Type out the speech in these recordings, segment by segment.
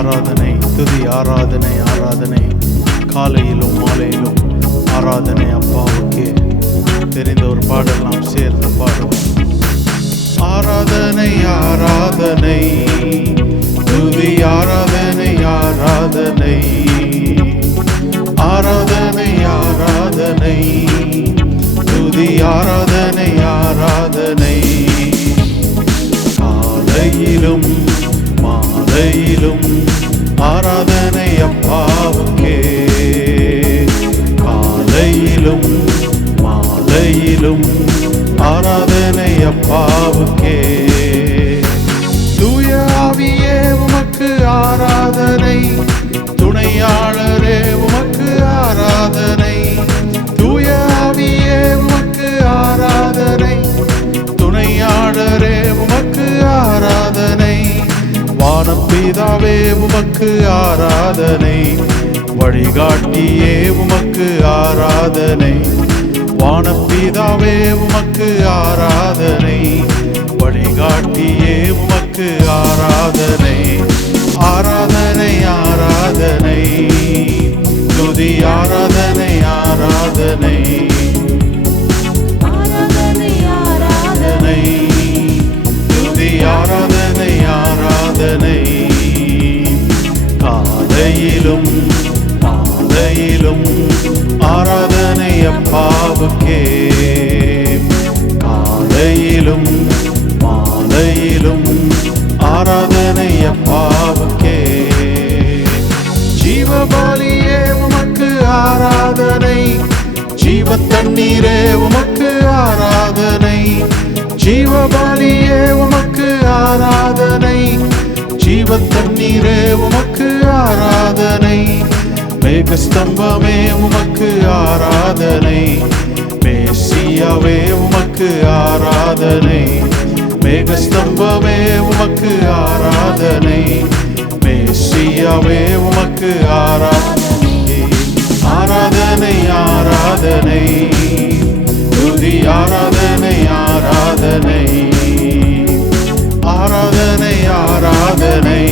ஆராதனை, துதி, ஆராதனை, ஆராதனை. காலையிலும் மாலையிலும் ஆராதனை அப்பாவுக்கே. தெரிந்த ஒரு பாடல் நாம் சேர்ந்து பாடுவோம். ஆராதனை, ஆராதனை, துதி, ஆராதனை, ஆராதனை, ஆராதனை, ஆராதனை, துதி, ஆராதனை, ஆராதனை. காலையிலும் மாலையிலும் ஆராதனை அப்பாவுக்கே. காலையிலும் மாலையிலும் ஆராதனை அப்பாவுக்கே. தூய ஆவியே உமக்கு ஆராதனை, துணையாளரே உமக்கு ஆராதனை. தூய ஆவியே உமக்கு ஆராதனை, துணையாளரே உமக்கு ஆராதனை. வானப்பிதாவே உமக்கு ஆராதனை, வழிகாட்டியே உமக்கு ஆராதனை. வானப்பிதாவே உமக்கு ஆராதனை, வழிகாட்டியே உமக்கு ஆராதனை. ஆராதனை, ஆராதனை, துதி, ஆராதனை, ஆராதனை, ஆராதனை, ஆராதனை, துதி, ஆராதனை, ஆராதனை. காலையிலும் மாலையிலும் ஆராதனை அப்பாவுக்கே. காலையிலும் மாலையிலும் ஆராதனை அப்பாவுக்கே. ஜீவபலியே உமக்கு ஆராதனை, ஜீவ தண்ணீரே உமக்கு ஆராதனை. ஜீவபலியே உமக்கு ஆராதனை, ஜீவ தண்ணீரே உமக்கு ஆராதனை. மேகஸ்தம்பமே உமக்கு ஆராதனை, மேசியாவே உமக்கு ஆராதனை. மேகஸ்தம்பமே உமக்கு ஆராதனை, மேசியாவே உமக்கு ஆராதனை. ஆராதனை, ஆராதனை, துதி, ஆராதனை, ஆராதனை, ஆராதனை, ஆராதனை,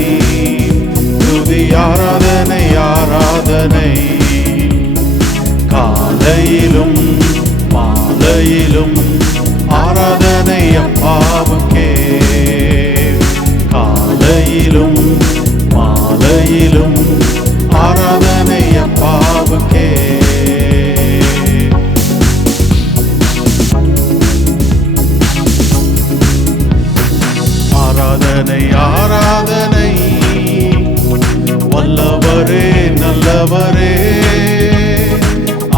துதி, ஆராதனை, ஆராதனை. காலையிலும் மாலையிலும் ஆராதனை அப்பாவுக்கே. காலையிலும் மாலையிலும் ஆராதனை அப்பாவுக்கே. ஆராதனை, ஆராதனை, வல்லவரே நல்லவரே.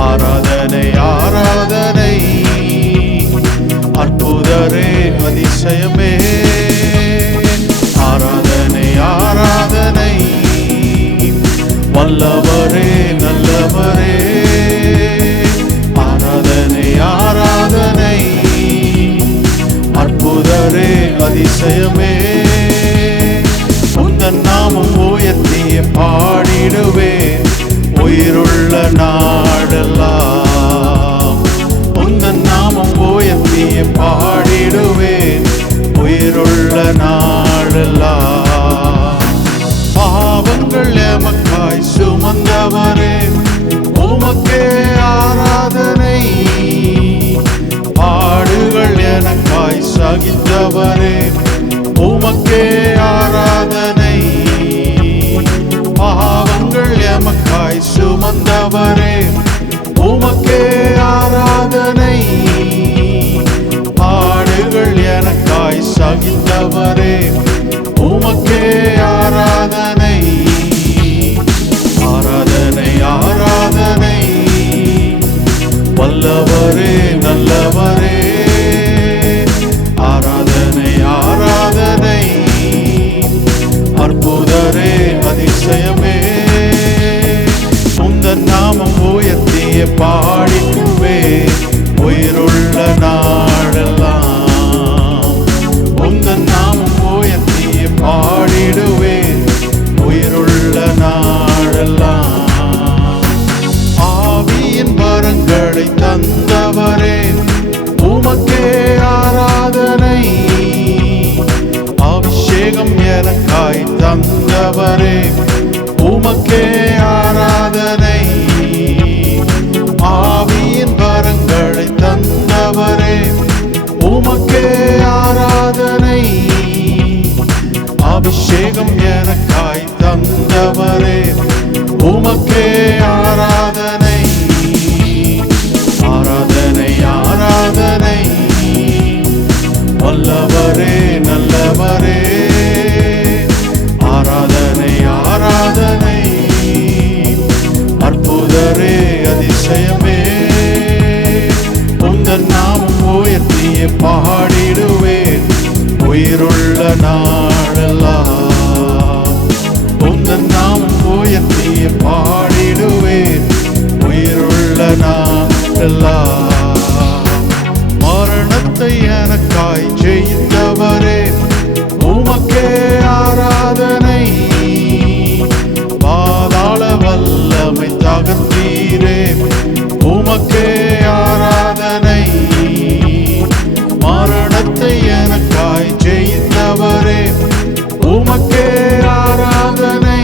ஆராதனை, ஆராதனை, அற்புதரே அதிசயமே. ஆராதனை, ஆராதனை, வல்லவரே நல்லவரே. ஆராதனை, ஆராதனை, அற்புதரே அதிசயமே. உந்தன் நாமம் உயர்த்திய பாடிடுவேன் உயிருள்ள நாடெல்லாம். உந்தன் நாமம் உயர்த்திய பாடிடுவேன் உயிருள்ள நாடெல்லாம். பாவங்கள் எமக்காய் சுமந்தவரே உமக்கே ஆராதனை. பாடுகள் எனக்காய் சகித்தவரே உமக்கே ஆராதனை. பாவங்கள் எமக்காய் சுமந்தவரே உமக்கே ஆராதனை. பாடுகள் எனக்காய் சகித்தவரே உமக்கே ஆராதனை. ஆராதனை, ஆராதனை, வல்லவரே நல்லவரே. ஆராதனை, ஆராதனை, அற்புதரே அதிசயமே. உந்தன் நாமம் உயர்த்திய பாடிடுவேன் உயிருள்ள நாடெல்லாம். உந்தன் நாமம் உயர்த்திய பாடிடுவேன் உயிருள்ள நாடெல்லாம். ஆவியின் வரங்களை தந்தவரே உமக்கே ஆராதனை. அபிஷேகம் எனக்காய் தந்தவரே மரணத்தை எனக்காய் ஜெயித்தவரே, உமக்கே ஆராதனை. பாதாள வல்லமை தகர்த்தீரே, உமக்கே ஆராதனை. மரணத்தை எனக்காய் ஜெயித்தவரே, உமக்கே ஆராதனை.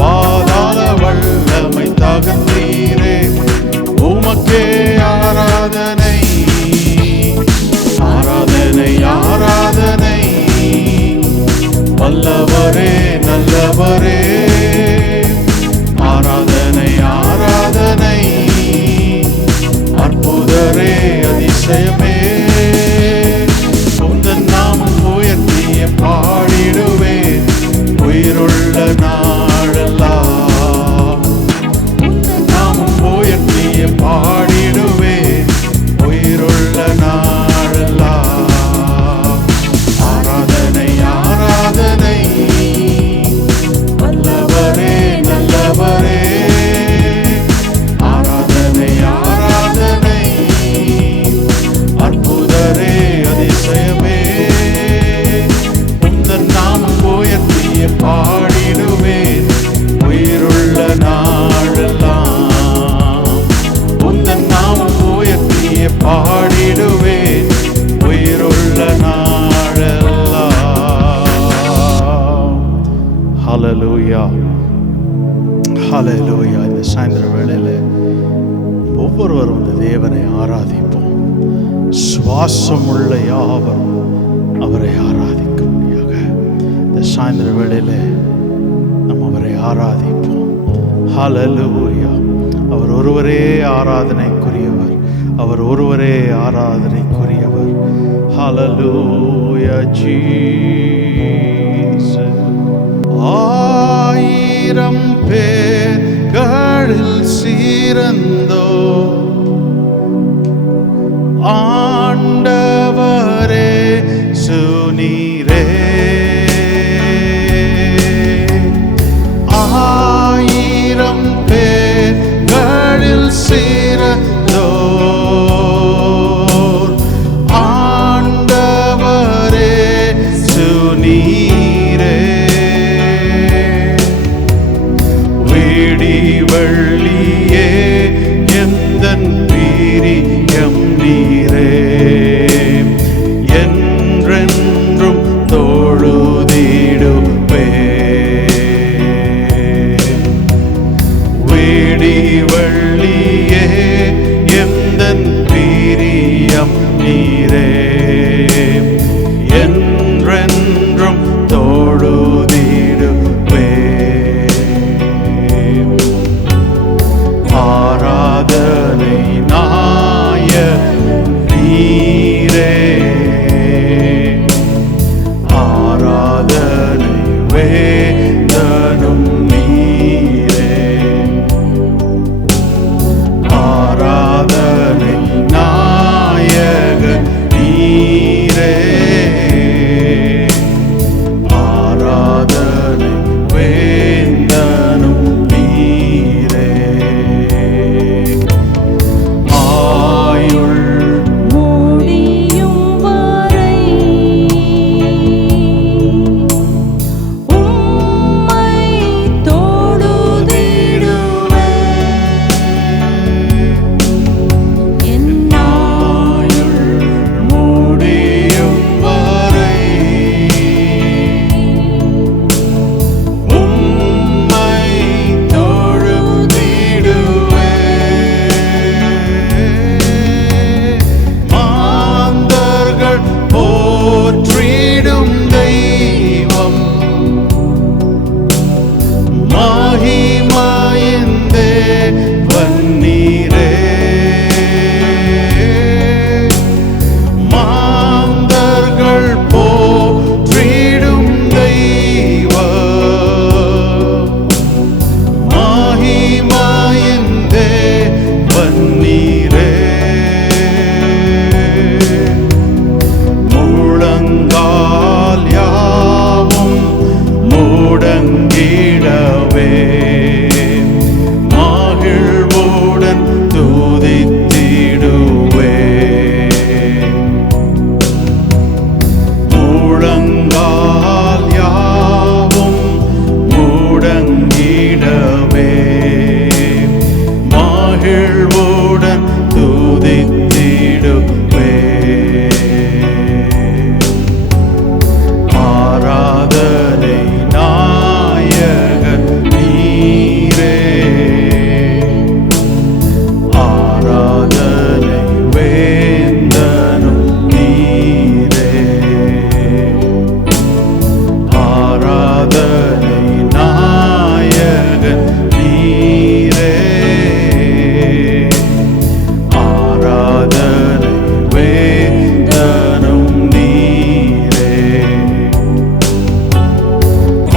பாதாள வல்லமை தகர்த்தீரே, உமக்கே ஆராதனை. ஆராதனை ஆராதனை, வல்லவரே நல்லவரே. ஆராதனை ஆராதனை, அற்புதரே அதிசயமே. உந்தன் நாமம் உயர்த்திய பாடிடுவேன் உயிருள்ள நாளெல்லாம். உந்தன் நாமம் உயர்த்திய பாடிடுவேன் உயிருள்ள நாளெல்லாம். ஆராதனை ஆராதனை, வல்லவரே நல்லவரே. ஆராதனை ஆராதனை, அற்புதரே அதிசயமே. உந்தன் நாமம் உயர்த்திய பாடிடுவேன் உயிருள்ள நாளெல்லாம். உந்தன் நாமம் உயர்த்திய பாடிடுவேன் உயிருள்ள நாளெல்லாம். ஹல்லேலூயா, ஹல்லேலூயா. இந்த சாயந்தர வேளையில ஒவ்வொருவரும் இந்த தேவனை ஆராதிப்போம். சுவாசமுள்ள யாவரும் அவரை ஆராதிக்கும்படியாக இந்த சாயந்தர வேளையில நம்ம அவரை ஆராதிப்போம். ஹல்லேலூயா. அவர் ஒருவரே ஆராதனைக்குரியவர், அவர் ஒருவரே ஆராதனைக்குரியவர். ஹல்லேலூயா ஜீசஸ். ஆயிரம் பேர்களில் சிறந்தோ ஆண்டவரே சுனீரே. ஆயிரம் பேர்களில் சிறந்தோர் ஆண்டவரே சுனீரே. வெள்ளியே எந்தன் பிரியம் நீரே. மகிழ்வுடன் துதித்திடுவே. ஆராதனை நாயகன் நீரே, ஆராதனை வேந்தனும் நீரே, ஆராதனை நாயகன் நீரே, ஆராதனை வேந்தனும் நீரே.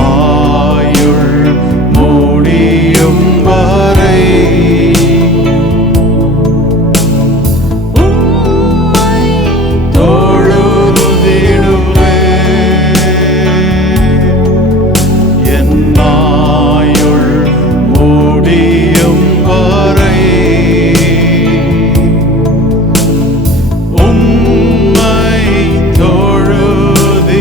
ஆயுள் முடியும் வரை தொழுதிடுவே. என் ஆயுள் முடியும் வரை உம்மை தொழுதிடுவே.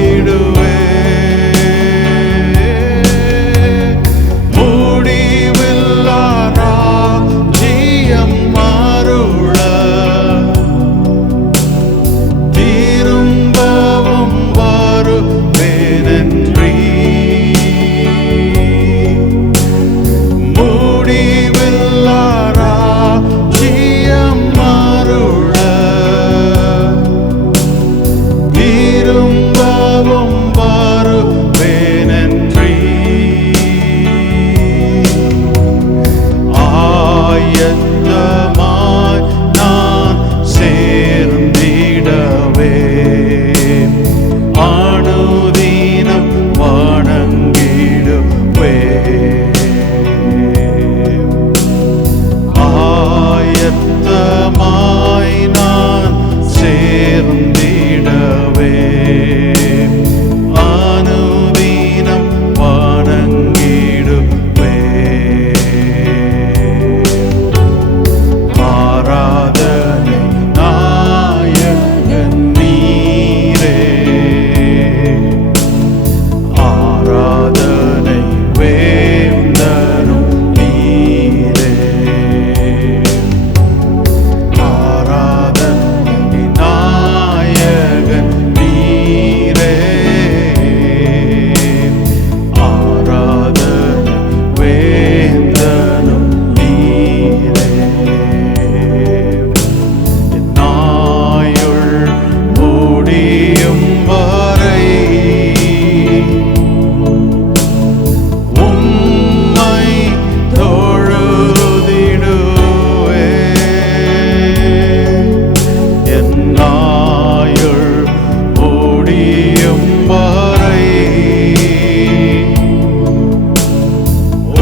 முடிவில்லா ராஜ்யம் அருள திரும்பவும் வருவேனன்றி. முடிவில்லா ராஜ்யம் அருள திரும்பவும் வருவேனன்றி. ஆயத்தமாய் நான் சேர்ந்திடவே அனுதினம் வணங்கிடுவே. ஆயத்தமாய் நான் சேர்ந்திடவே அனுதினம் வணங்கிடுவே. ஆராதனை நாயகன் நீரே, ஆராதனை வேந்தனும் நீரே, ஆராதனை நாயகன் நீரே, ஆராதனை வேந்தனும் நீரே. என் ஆயுள் முடியும் வரை உம்மை தொழுதிடுவே. என் ஆயுள் முடியும் வரை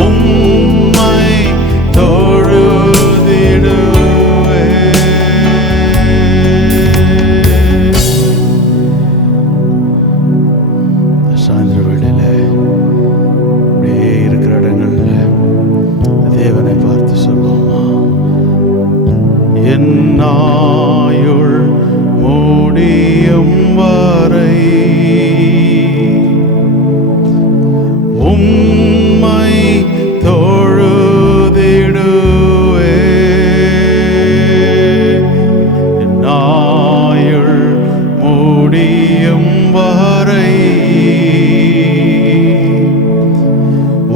உம்மை தொழுதிடுவே. சாயந்தர வேளையில அப்படியே இருக்கிற இடங்கள்ல தேவனை பார்த்து சொல்லுவோமா? என் ஆயுள் முடியும் வரை உம்மை தொழுதிடுவே. என் ஆயுள் முடியும் வரை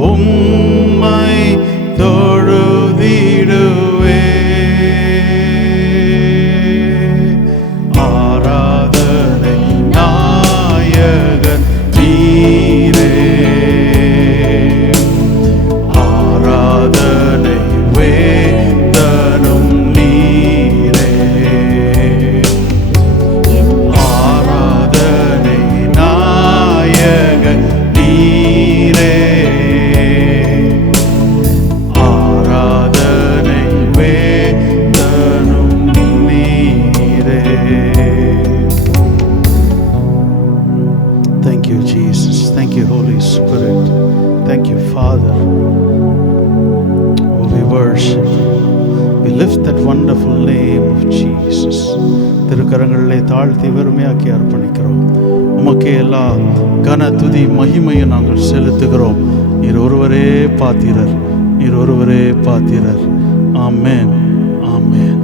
உம்மை தொழுதிடுவே. ஆராதனை நாயகன் நீரே, ஆராதனை வேந்தனும் நீரே, ஆராதனை நாயகன் நீரே, ஆராதனை வேந்தனும் நீரே. Thank you, Jesus. Thank you, Holy Spirit. Thank you, Father. Oh, we worship you. We lift that wonderful name of Jesus. திருக்கரங்களிலே தாழ்த்தி வெறுமையாக்கி அர்ப்பணிக்கிறோம். உமக்கே எல்லா கன துதி மகிமையும் நாங்கள் செலுத்துகிறோம். நீர் ஒருவரே பாத்திரர், நீர் ஒருவரே பாத்திரர். ஆமென் ஆமென்.